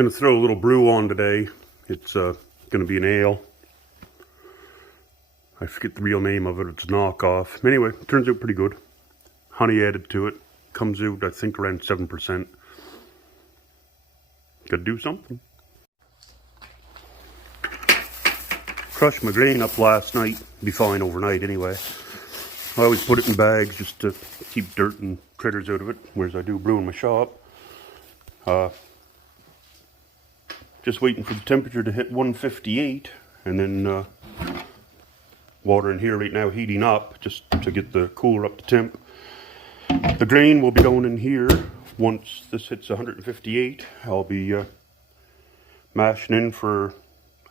Gonna throw a little brew on today. It's gonna be an ale. I forget the real name of it. It's a knockoff. Anyway, it turns out pretty good. Honey added to it. Comes out, I think, around 7%. Gotta do something. Crushed my grain up last night. Be fine overnight anyway. I always put it in bags just to keep dirt and critters out of it, whereas I do brew in my shop. Just waiting for the temperature to hit 158, and then water in here right now heating up just to get the cooler up to temp. The grain will be going in here once this hits 158. I'll be mashing in for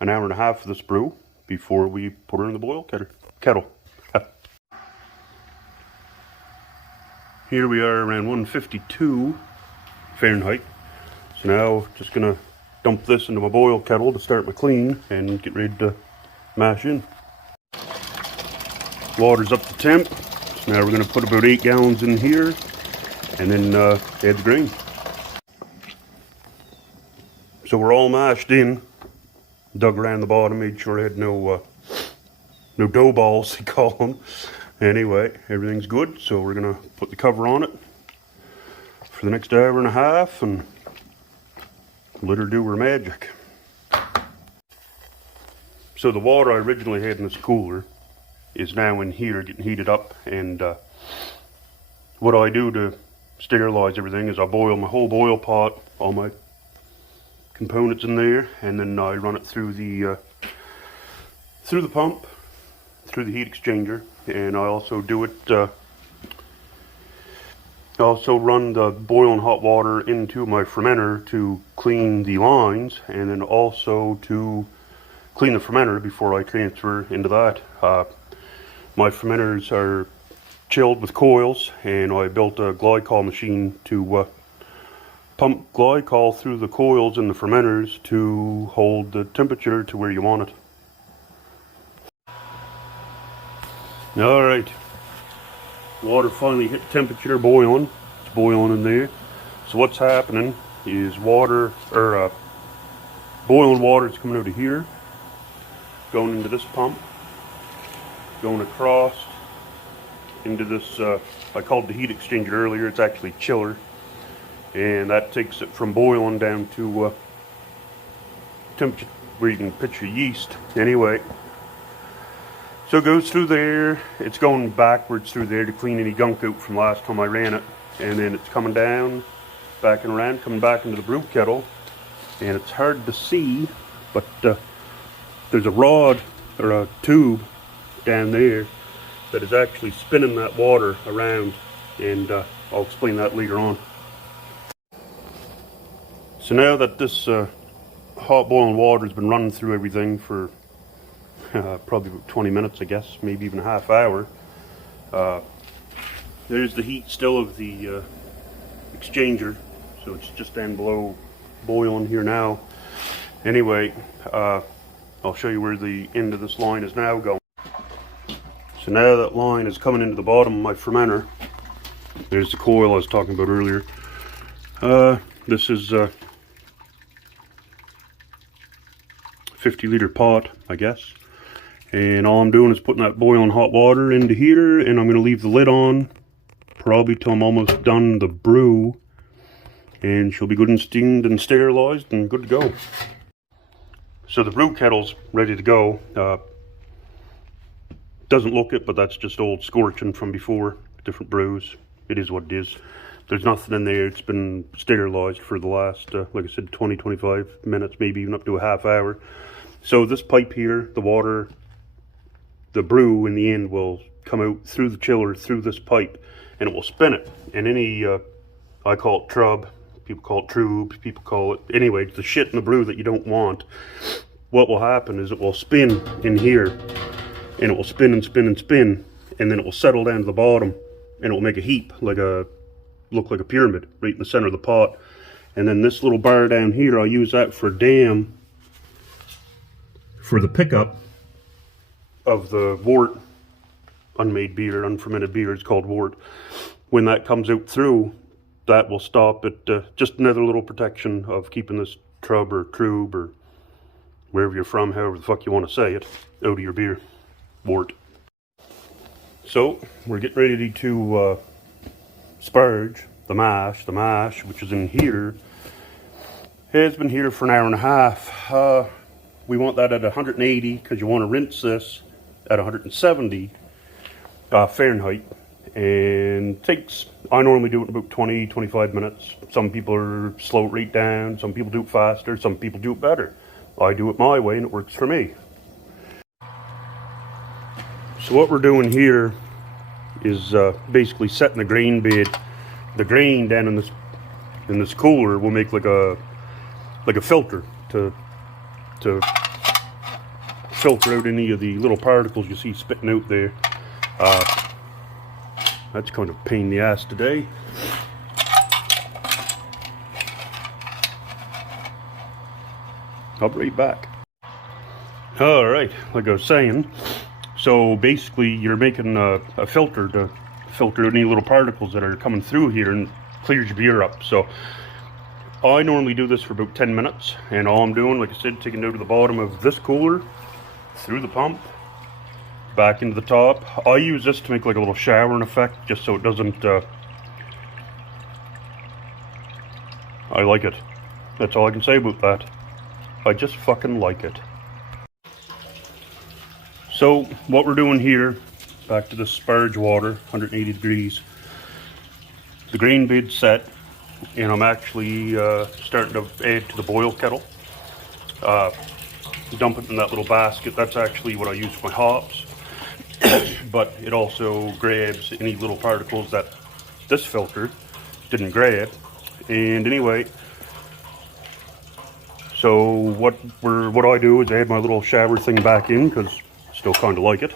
an hour and a half of this brew before we put her in the boil kettle. Here we are around 152 Fahrenheit. So now just gonna dump this into my boil kettle to start my clean and get ready to mash in. Water's up to temp. So now we're gonna put about 8 gallons in here and then add the grain. So we're all mashed in. Dug around the bottom, made sure I had no dough balls, they call them. Anyway, everything's good, so we're gonna put the cover on it for the next hour and a half and let her do her magic. So the water I originally had in this cooler is now in here getting heated up, and what I do to sterilize everything is I boil my whole boil pot, all my components in there, and then I run it through the pump, through the heat exchanger, and I also do it. I also run the boiling hot water into my fermenter to clean the lines, and then also to clean the fermenter before I transfer into that. My fermenters are chilled with coils, and I built a glycol machine to pump glycol through the coils in the fermenters to hold the temperature to where you want it. Alright, water finally hit temperature, boiling. It's boiling in there. So what's happening is boiling water is coming out of here, going into this pump, going across into this, I called the heat exchanger earlier, it's actually chiller, and that takes it from boiling down to temperature where you can pitch your yeast. Anyway, so it goes through there, it's going backwards through there to clean any gunk out from last time I ran it, and then it's coming down, back and around, coming back into the brew kettle, and it's hard to see, but there's a rod or a tube down there that is actually spinning that water around, and I'll explain that later on. So now that this hot boiling water has been running through everything for probably about 20 minutes, I guess, maybe even a half hour. There's the heat still of the exchanger, so it's just down below boiling here now. Anyway, I'll show you where the end of this line is now going. So now that line is coming into the bottom of my fermenter. There's the coil I was talking about earlier. This is a 50-liter pot, I guess. And all I'm doing is putting that boiling hot water into here, and I'm going to leave the lid on probably till I'm almost done the brew, and she'll be good and steamed and sterilized and good to go. So the brew kettle's ready to go. Doesn't look it, but that's just old scorching from before, different brews. It is what it is. There's nothing in there. It's been sterilized for the last, like I said, 20-25 minutes, maybe even up to a half hour. So this pipe here, the water, the brew in the end will come out through the chiller, through this pipe, and it will spin it. And any, I call it trub, people call it trube, people call it, anyway, the shit in the brew that you don't want. What will happen is it will spin in here, and it will spin and spin and spin, and then it will settle down to the bottom, and it will make a heap, look like a pyramid right in the center of the pot. And then this little bar down here, I'll use that for dam for the pickup of the wort, unmade beer, unfermented beer, it's called wort. When that comes out through, that will stop it. Just another little protection of keeping this Trub or Trube or wherever you're from, however the fuck you want to say it, out of your beer wort. So we're getting ready to sparge the mash. The mash, which is in here, has been here for an hour and a half. We want that at 180 because you want to rinse this at 170 Fahrenheit. And takes, I normally do it in about 20-25 minutes. Some people are slow it right down, some people do it faster, some people do it better. I do it my way and it works for me. So what we're doing here is basically setting the grain bed. The grain down in this cooler will make like a filter to filter out any of the little particles you see spitting out there. That's kind of a pain in the ass today. I'll be right back. Alright, like I was saying, so basically you're making a filter to filter any little particles that are coming through here and clears your beer up. So I normally do this for about 10 minutes, and all I'm doing, like I said, taking it out to the bottom of this cooler, through the pump, back into the top. I use this to make like a little showering effect, just so it doesn't, I like it. That's all I can say about that. I just fucking like it. So, what we're doing here, back to the sparge water, 180 degrees. The grain bed's set, and I'm actually starting to add to the boil kettle. Dump it in that little basket. That's actually what I use for my hops. But it also grabs any little particles that this filter didn't grab. And anyway, so what I do is add my little shower thing back in, because I still kind of like it.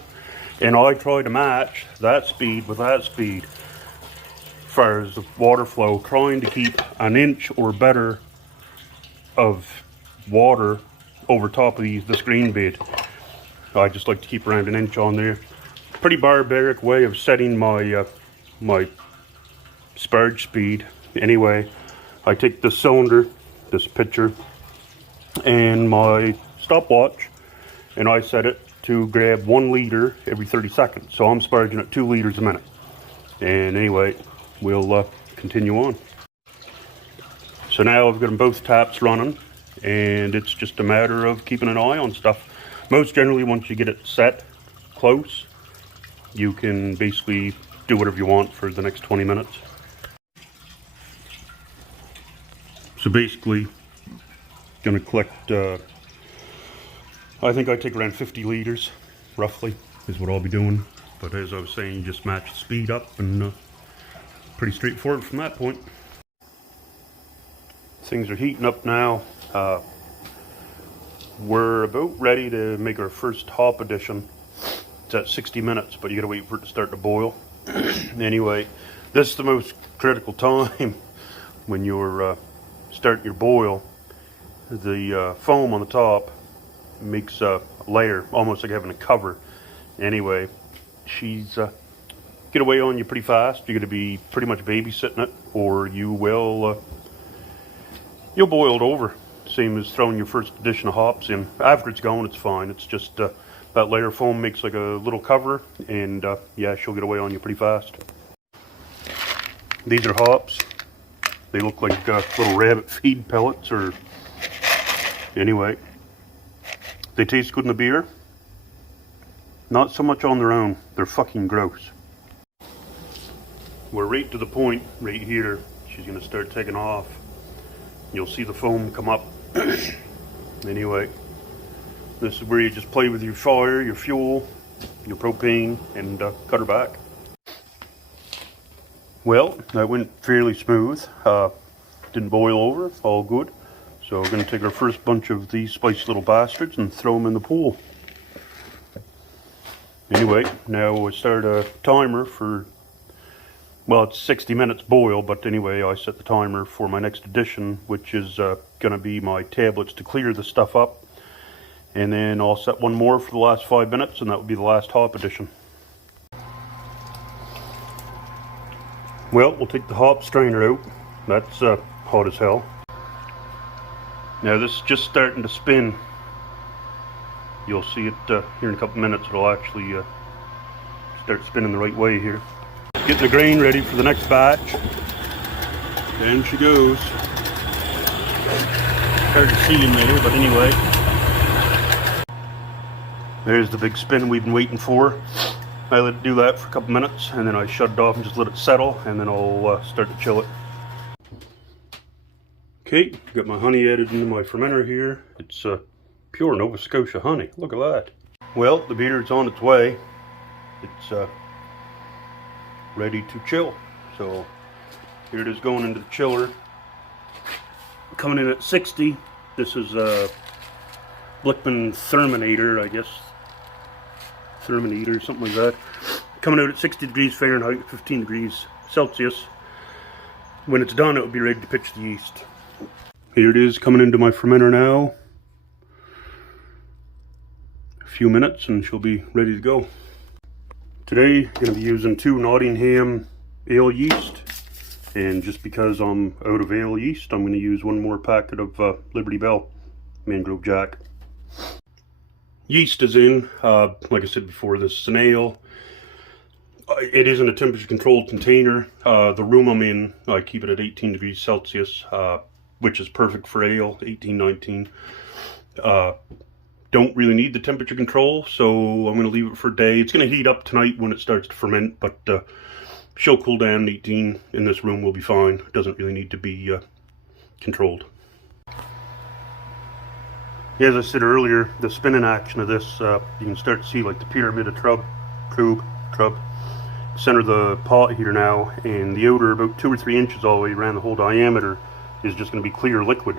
And I try to match that speed with that speed as far as the water flow, trying to keep an inch or better of water over top of this grain bed. I just like to keep around an inch on there. Pretty barbaric way of setting my my sparge speed. Anyway, I take this cylinder, this pitcher, and my stopwatch, and I set it to grab 1 liter every 30 seconds. So I'm sparging at 2 liters a minute. And anyway, we'll continue on. So now I've got them both taps running, and it's just a matter of keeping an eye on stuff. Most generally, once you get it set close, you can basically do whatever you want for the next 20 minutes. So basically, gonna collect, I think I take around 50 liters, roughly, is what I'll be doing. But as I was saying, just match the speed up, and pretty straightforward from that point. Things are heating up now. We're about ready to make our first hop addition. It's at 60 minutes, but you gotta wait for it to start to boil. Anyway, this is the most critical time when you're starting your boil. The foam on the top makes a layer, almost like having a cover. Anyway, she's get away on you pretty fast. You're gonna be pretty much babysitting it, or you will you'll boil it over. Same as throwing your first addition of hops in. After it's gone, it's fine. It's just that layer of foam makes like a little cover, and yeah, she'll get away on you pretty fast. These are hops. They look like little rabbit feed pellets, or anyway. They taste good in the beer. Not so much on their own. They're fucking gross. We're right to the point right here. She's gonna start taking off. You'll see the foam come up. Anyway, this is where you just play with your fire, your fuel, your propane, and cut her back. Well, that went fairly smooth. Didn't boil over, all good. So we're going to take our first bunch of these spicy little bastards and throw them in the pool. Anyway, now we start a timer for, well, it's 60 minutes boil, but anyway, I set the timer for my next addition, which is going to be my tablets to clear the stuff up. And then I'll set one more for the last 5 minutes, and that will be the last hop addition. Well, we'll take the hop strainer out. That's hot as hell. Now this is just starting to spin. You'll see it here in a couple minutes. It'll actually start spinning the right way here. Getting the grain ready for the next batch. Down she goes. Hard to see in there, but anyway. There's the big spin we've been waiting for. I let it do that for a couple minutes, and then I shut it off and just let it settle, and then I'll start to chill it. Okay, got my honey added into my fermenter here. It's pure Nova Scotia honey. Look at that. Well, the beer's on its way. It's ready to chill. So here it is going into the chiller. Coming in at 60. This is a Blickman Therminator, I guess. Therminator, something like that. Coming out at 60 degrees Fahrenheit, 15 degrees Celsius. When it's done, it will be ready to pitch the yeast. Here it is coming into my fermenter now. A few minutes and she'll be ready to go. Today, I'm going to be using 2 Nottingham ale yeast. And just because I'm out of ale yeast, I'm going to use 1 more packet of Liberty Bell Mangrove Jack. Yeast is in. Like I said before, this is an ale. It is in a temperature controlled container. The room I'm in, I keep it at 18 degrees Celsius, which is perfect for ale, 18, 19. Don't really need the temperature control, so I'm going to leave it for a day. It's going to heat up tonight when it starts to ferment, but she'll cool down. 18 in this room will be fine. It doesn't really need to be controlled. Yeah, as I said earlier, the spinning action of this, you can start to see like the pyramid of trub, center of the pot here now, and the outer about 2 or 3 inches all the way around the whole diameter is just going to be clear liquid.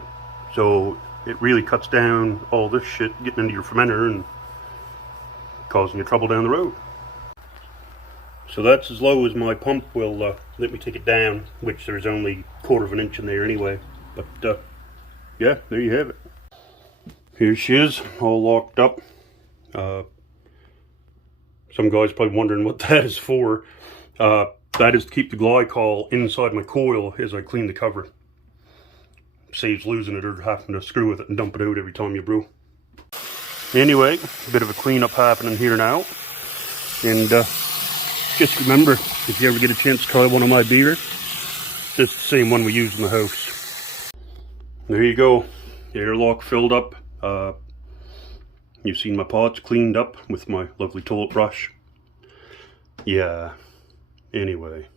So it really cuts down all this shit getting into your fermenter and causing you trouble down the road. So that's as low as my pump will let me take it down, which there's only 1/4 of an inch in there anyway. But yeah, there you have it. Here she is, all locked up. Some guys probably wondering what that is for. That is to keep the glycol inside my coil as I clean the cover. Saves losing it or having to screw with it and dump it out every time you brew. Anyway, a bit of a cleanup happening here now. And just remember, if you ever get a chance to try one of my beers, it's the same one we use in the house. There you go, the airlock filled up. You've seen my pots cleaned up with my lovely toilet brush. Yeah, anyway.